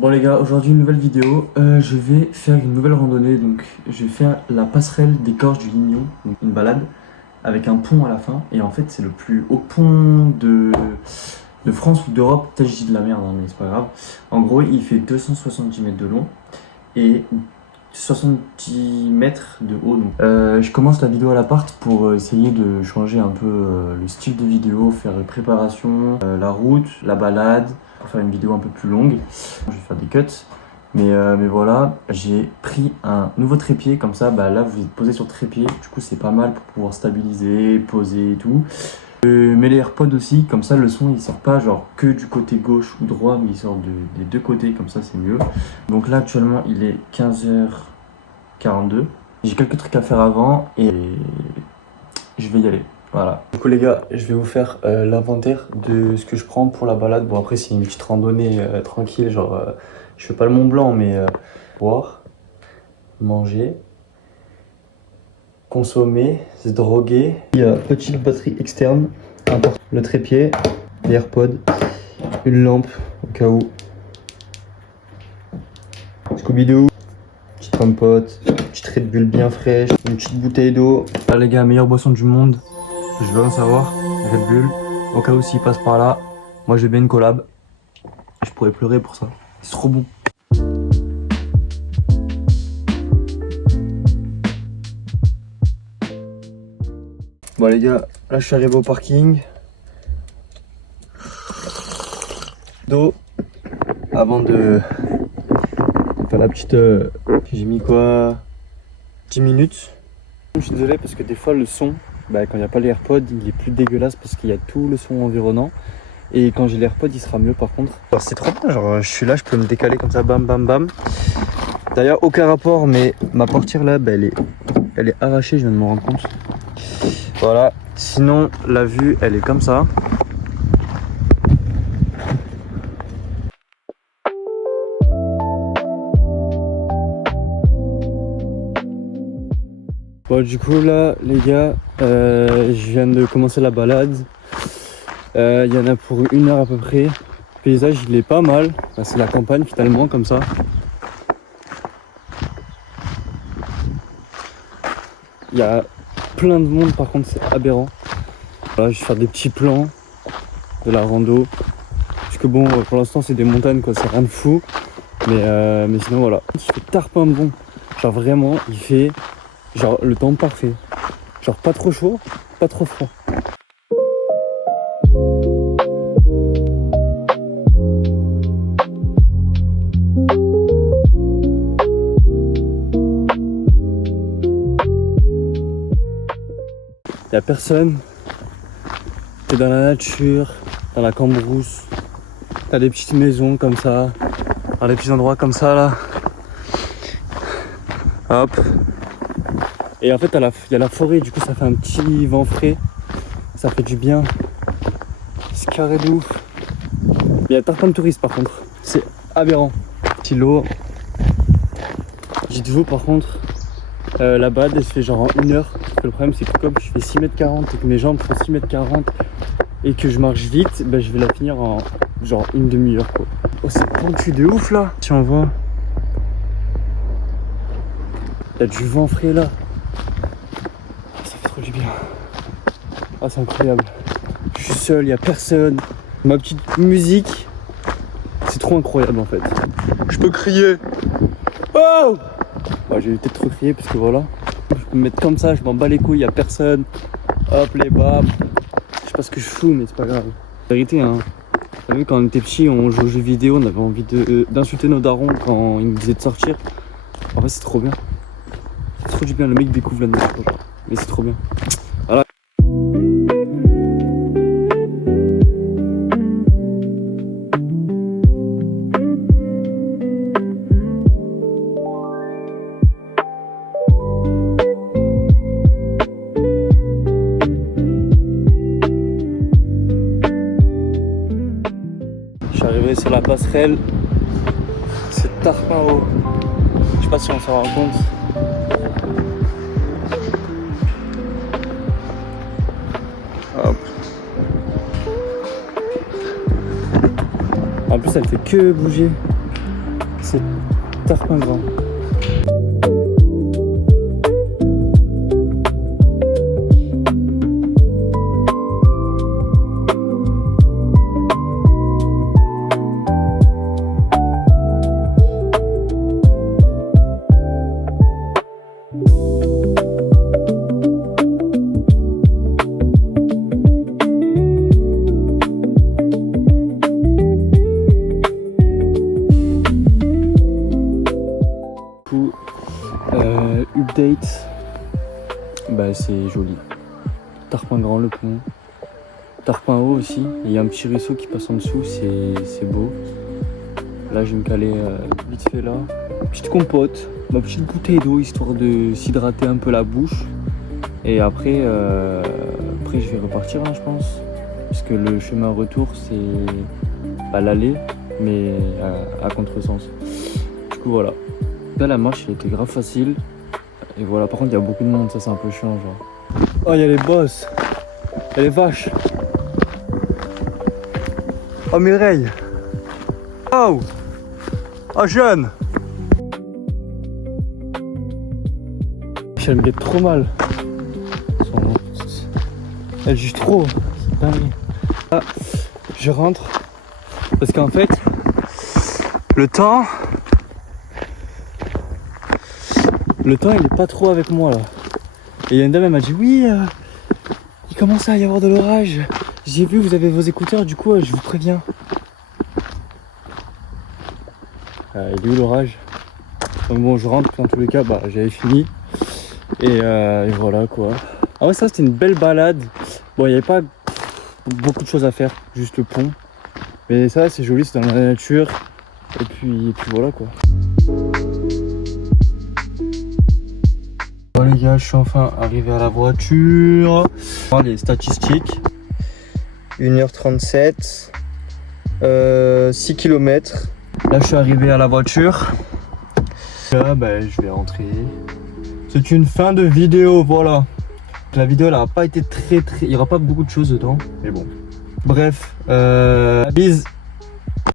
Bon les gars, aujourd'hui une nouvelle vidéo, je vais faire une nouvelle randonnée, donc je vais faire la passerelle des gorges du Lignon, donc une balade avec un pont à la fin, et en fait c'est le plus haut pont de France ou d'Europe, peut-être je dis de la merde hein, mais c'est pas grave. En gros il fait 270 mètres de long et 70 mètres de haut. Donc. Je commence la vidéo à l'appart pour essayer de changer un peu le style de vidéo, faire la préparation, la route, la balade, pour faire une vidéo un peu plus longue. Je vais faire des cuts, mais voilà, j'ai pris un nouveau trépied, comme ça, là vous êtes posé sur le trépied, du coup c'est pas mal pour pouvoir stabiliser, poser et tout. Je mets les AirPods aussi, comme ça le son il sort pas genre que du côté gauche ou droit, mais il sort des deux côtés, comme ça c'est mieux. Donc là actuellement il est 15h42. J'ai quelques trucs à faire avant et je vais y aller. Voilà. Du coup les gars, je vais vous faire l'inventaire de ce que je prends pour la balade. Bon après c'est une petite randonnée tranquille, genre je fais pas le Mont Blanc mais boire, manger, consommer, se droguer. Il y a petite batterie externe, le trépied, les AirPods, une lampe au cas où. Scooby-Doo, petite compote, petite Red Bull bien fraîche, une petite bouteille d'eau. Là les gars, meilleure boisson du monde, je veux rien savoir, Red Bull. Au cas où s'il passe par là, moi j'ai bien une collab. Je pourrais pleurer pour ça, c'est trop bon. Bon les gars, là je suis arrivé au parking. D'eau avant de faire la petite... J'ai mis quoi 10 minutes. Je suis désolé parce que des fois le son, quand il n'y a pas les AirPods, il est plus dégueulasse parce qu'il y a tout le son environnant. Et quand j'ai les AirPods, il sera mieux par contre. Alors c'est trop bien, genre je suis là, je peux me décaler comme ça, bam bam bam. D'ailleurs aucun rapport, mais ma portière là, elle est arrachée, je viens de me rendre compte. Voilà, sinon la vue elle est comme ça. Bon du coup là les gars, je viens de commencer la balade. Il y en a pour 1 heure à peu près. Le paysage il est pas mal, c'est la campagne finalement comme ça. Il y a plein de monde par contre, c'est aberrant. Voilà, je vais faire des petits plans de la rando. Parce que bon, pour l'instant c'est des montagnes quoi, c'est rien de fou. Mais sinon voilà. Il fait tarpin bon. Genre vraiment, il fait genre le temps parfait. Genre pas trop chaud, pas trop froid. Il n'y a personne, t'es dans la nature, dans la cambrousse, t'as des petites maisons comme ça, dans des petits endroits comme ça là. Hop. Et en fait il y a la forêt, du coup ça fait un petit vent frais, ça fait du bien. C'est carré de ouf. Il y a tarpin de touristes par contre, c'est aberrant. Petit lot. Dites-vous par contre, la balade elle se fait genre en 1 heure. Le problème c'est que comme je fais 6,40 m et que mes jambes font 6,40 m et que je marche vite, je vais la finir en genre 1/2 heure quoi. Oh c'est pentu de ouf là. Si on voit, il y a du vent frais là. Ça fait trop du bien. Ah c'est incroyable. Je suis seul, il n'y a personne. Ma petite musique, c'est trop incroyable en fait. Je peux crier. Oh j'ai peut-être trop crier parce que voilà. Je peux me mettre comme ça, je m'en bats les couilles, y a personne. Hop les babs. Je sais pas ce que je fous mais c'est pas grave. La vérité hein. T'as vu quand on était petit, on jouait aux jeux vidéo, on avait envie d'insulter nos darons quand ils nous disaient de sortir. En fait c'est trop bien. C'est trop du bien, le mec découvre la nature. Mais c'est trop bien. Voilà. Je suis arrivé sur la passerelle, c'est tarpin haut. Je sais pas si on s'en rend compte. Hop. En plus elle fait que bouger. C'est Tarpingran. Update, bah c'est joli. Tarpingran le pont, Tarpin haut aussi, il y a un petit ruisseau qui passe en dessous, c'est beau. Là je vais me caler vite fait là. Petite compote, ma petite bouteille d'eau histoire de s'hydrater un peu la bouche. Et après, je vais repartir là je pense. Parce que le chemin retour c'est à l'aller mais à contresens. Du coup voilà. Là la marche elle était grave facile. Et voilà, par contre il y a beaucoup de monde, ça c'est un peu chiant genre. Oh il y a les bosses, il y a les vaches. Oh Mireille. Oh. Oh jeune. Elle me guette trop mal. Elle juge trop. C'est dingue. Là, je rentre. Parce qu'en fait, le temps il est pas trop avec moi là. Et il y a une dame elle m'a dit oui, il commence à y avoir de l'orage. J'ai vu vous avez vos écouteurs, du coup je vous préviens. Il est où l'orage? Donc bon je rentre dans tous les cas, bah j'avais fini. Et voilà quoi. Ah ouais ça c'était une belle balade. Bon il n'y avait pas beaucoup de choses à faire, juste le pont. Mais ça c'est joli, c'est dans la nature. Et puis voilà quoi. Bon les gars, je suis enfin arrivé à la voiture. Les statistiques. 1h37, 6 km. Là je suis arrivé à la voiture. Là je vais rentrer. C'est une fin de vidéo, voilà. La vidéo elle n'a pas été très. Il n'y aura pas beaucoup de choses dedans, mais bon. Bref, bise.